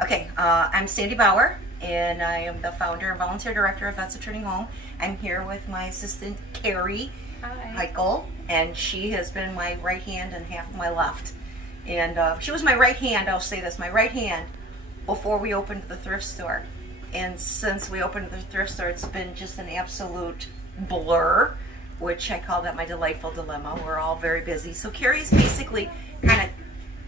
Okay, I'm Sandy Bauer, and I am the founder and volunteer director of Vets Returning Home. I'm here with my assistant, Carrie Heichel, and she has been my right hand and half my left. And she was my right hand, I'll say this, my right hand before we opened the thrift store. And since we opened the thrift store, it's been just an absolute blur, which I call that my delightful dilemma. We're all very busy. So Carrie's basically kind of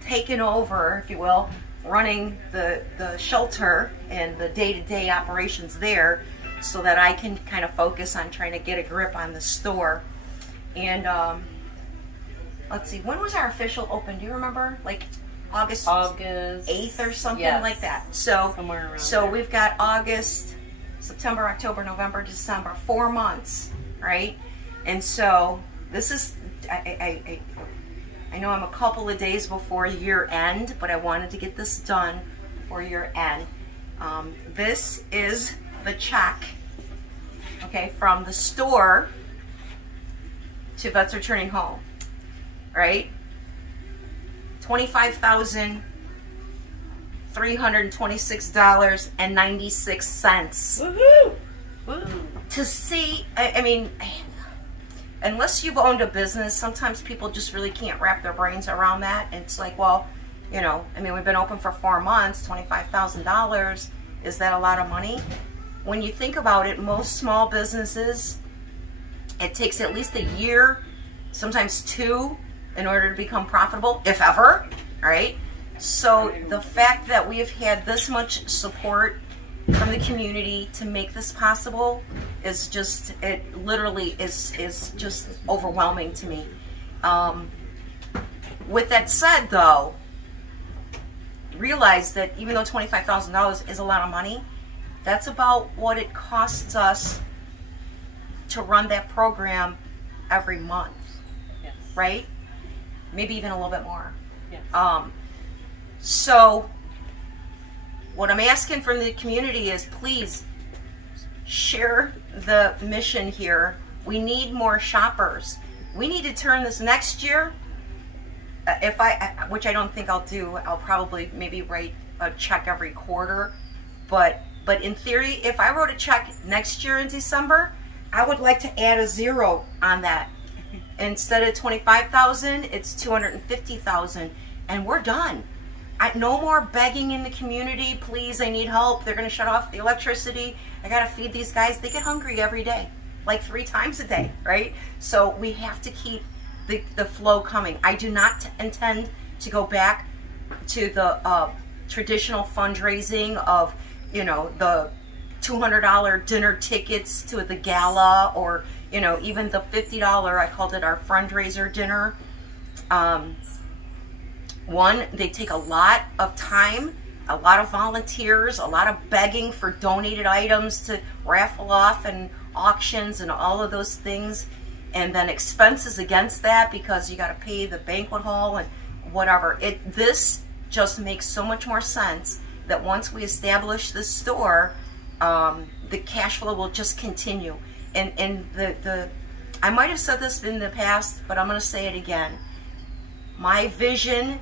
taken over, if you will, running the shelter and the day-to-day operations there so that I can kind of focus on trying to get a grip on the store. And let's see, when was our official open? Do you remember? Like August 8th or something like that. So somewhere around there. We've got August, September, October, November, December, 4 months, right? And so this is, I know I'm a couple of days before year end, but I wanted to get this done before year end. This is the check, okay, from the store to Vets Returning Home, right? $25,326.96. Woohoo! To see, I mean, unless you've owned a business, sometimes people just really can't wrap their brains around that. And it's like, well, you know, I mean, we've been open for 4 months, $25,000. Is that a lot of money? When you think about it, most small businesses, it takes at least a year, sometimes 2, in order to become profitable, if ever, right? So the fact that we have had this much support from the community to make this possible is just, it literally is just overwhelming to me. With that said though, realize that even though $25,000 is a lot of money, that's about what it costs us to run that program every month, right? Maybe even a little bit more. So what I'm asking from the community is please share the mission here. We need more shoppers. We need to turn this next year. Which I don't think I'll do, I'll probably maybe write a check every quarter. But in theory, if I wrote a check next year in December, I would like to add a 0 on that. Instead of $25,000, it's $250,000, and we're done. No more begging in the community. Please, I need help. They're going to shut off the electricity. I got to feed these guys. They get hungry every day, like 3 times a day, right? So we have to keep the flow coming. I do not intend to go back to the traditional fundraising of, you know, the $200 dinner tickets to the gala, or, you know, even the $50, I called it our fundraiser dinner. One, they take a lot of time, a lot of volunteers, a lot of begging for donated items to raffle off and auctions and all of those things, and then expenses against that because you got to pay the banquet hall and whatever. This just makes so much more sense that once we establish this store, the cash flow will just continue. And I might have said this in the past, but I'm going to say it again. My vision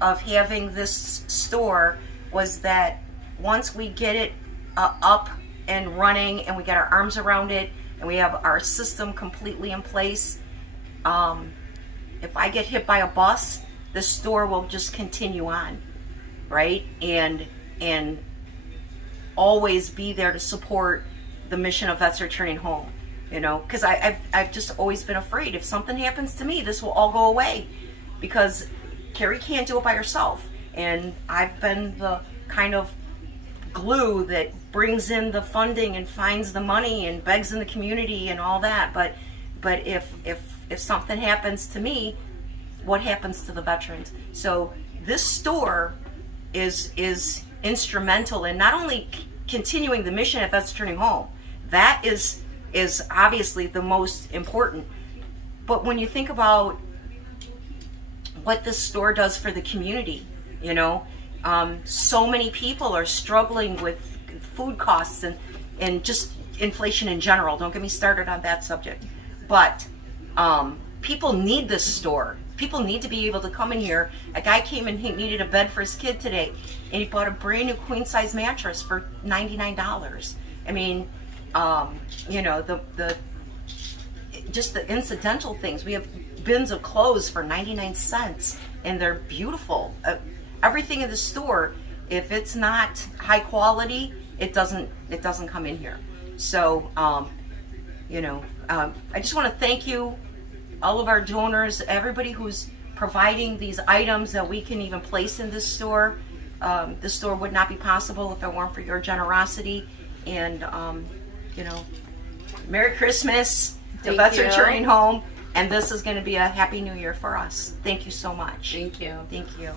of having this store was that once we get it up and running and we get our arms around it and we have our system completely in place, if I get hit by a bus, the store will just continue on, right? And always be there to support the mission of Vets Returning Home, you know, because I've just always been afraid if something happens to me, this will all go away, because Carrie can't do it by herself, and I've been the kind of glue that brings in the funding and finds the money and begs in the community and all that. But if something happens to me, what happens to the veterans? So this store is instrumental in not only continuing the mission at Vets Returning Home. That is obviously the most important. But when you think about what this store does for the community, you know, so many people are struggling with food costs and just inflation in general. Don't get me started on that subject. But people need this store. people need to be able to come in here. A guy came in, he needed a bed for his kid today, and he bought a brand new queen size mattress for $99. I mean, you know, just the incidental things. We have bins of clothes for 99 cents, and they're beautiful. Everything in the store, if it's not high quality, it doesn't come in here. So, you know, I just want to thank you, all of our donors, everybody who's providing these items that we can even place in this store. This store would not be possible if it weren't for your generosity. And, you know, Merry Christmas to Vets Returning Home. And this is going to be a Happy New Year for us. Thank you so much. Thank you. Thank you.